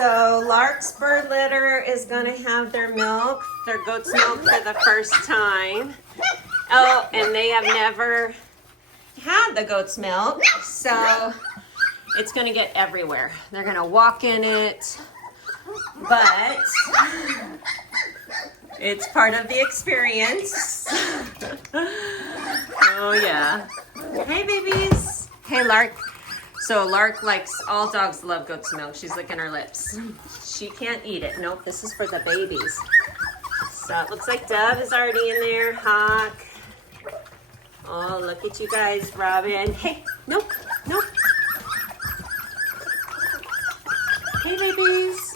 So Lark's bird litter is gonna have their milk, their goat's milk for the first time. Oh, and they have never had the goat's milk, so it's gonna get everywhere. They're gonna walk in it, but it's part of the experience. Oh yeah. Hey babies. Hey Lark. So Lark likes, all dogs love goat's milk. She's licking her lips. She can't eat it. Nope, this is for the babies. So it looks like Dove is already in there. Hawk. Oh, look at you guys, Robin. Hey, nope, nope. Hey babies.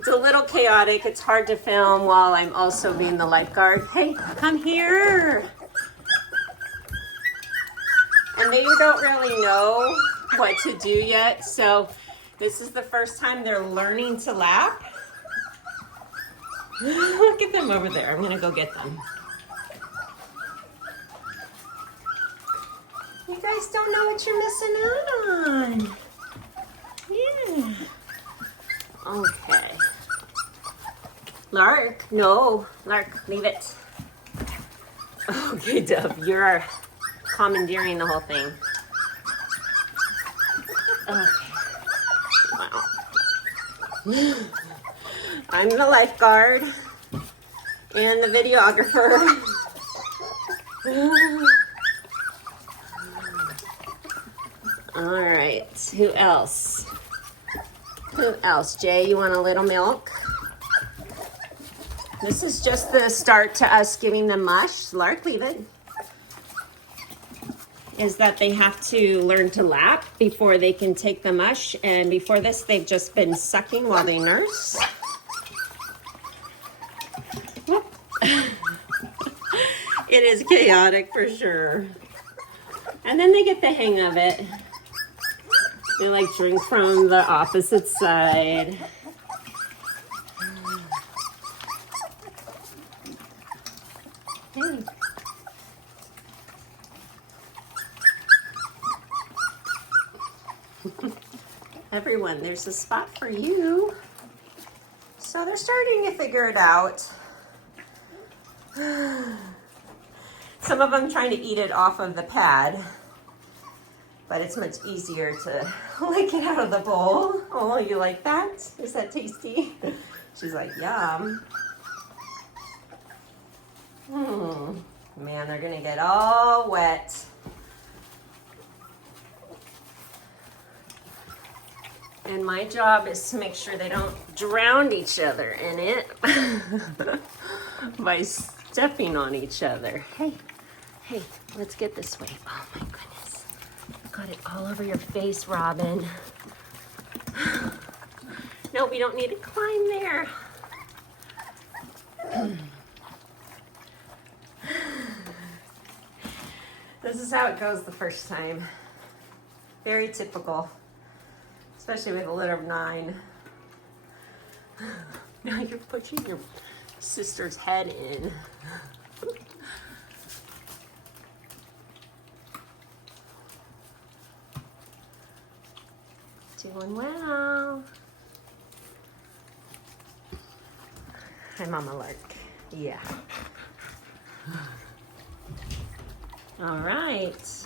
It's a little chaotic. It's hard to film while I'm also being the lifeguard. Hey, come here. And they don't really know what to do yet, so this is the first time they're learning to lap. Look at them over there. I'm gonna go get them. You guys don't know what you're missing out on. Yeah. Okay. Lark, no. Lark, leave it. Okay, Dove, you're commandeering the whole thing. Okay. Wow. I'm the lifeguard and the videographer. All right, who else? Who else? Jay, you want a little milk? This is just the start to us giving them mush. Lark, leave it. Is that they have to learn to lap before they can take the mush. And before this, they've just been sucking while they nurse. It is chaotic for sure. And then they get the hang of it. They like drink from the opposite side. Hey. Everyone, there's a spot for you. So they're starting to figure it out. Some of them trying to eat it off of the pad, but it's much easier to lick it out of the bowl. Oh, you like that? Is that tasty? She's like, yum. Man, they're gonna get all wet. And my job is to make sure they don't drown each other in it by stepping on each other. Hey, hey, let's get this way. Oh my goodness. Got it all over your face, Robin. No, we don't need to climb there. This is how it goes the first time. Very typical. Especially with a litter of 9. Now you're pushing your sister's head in. Doing well. Hi, Mama Lark. Yeah. All right.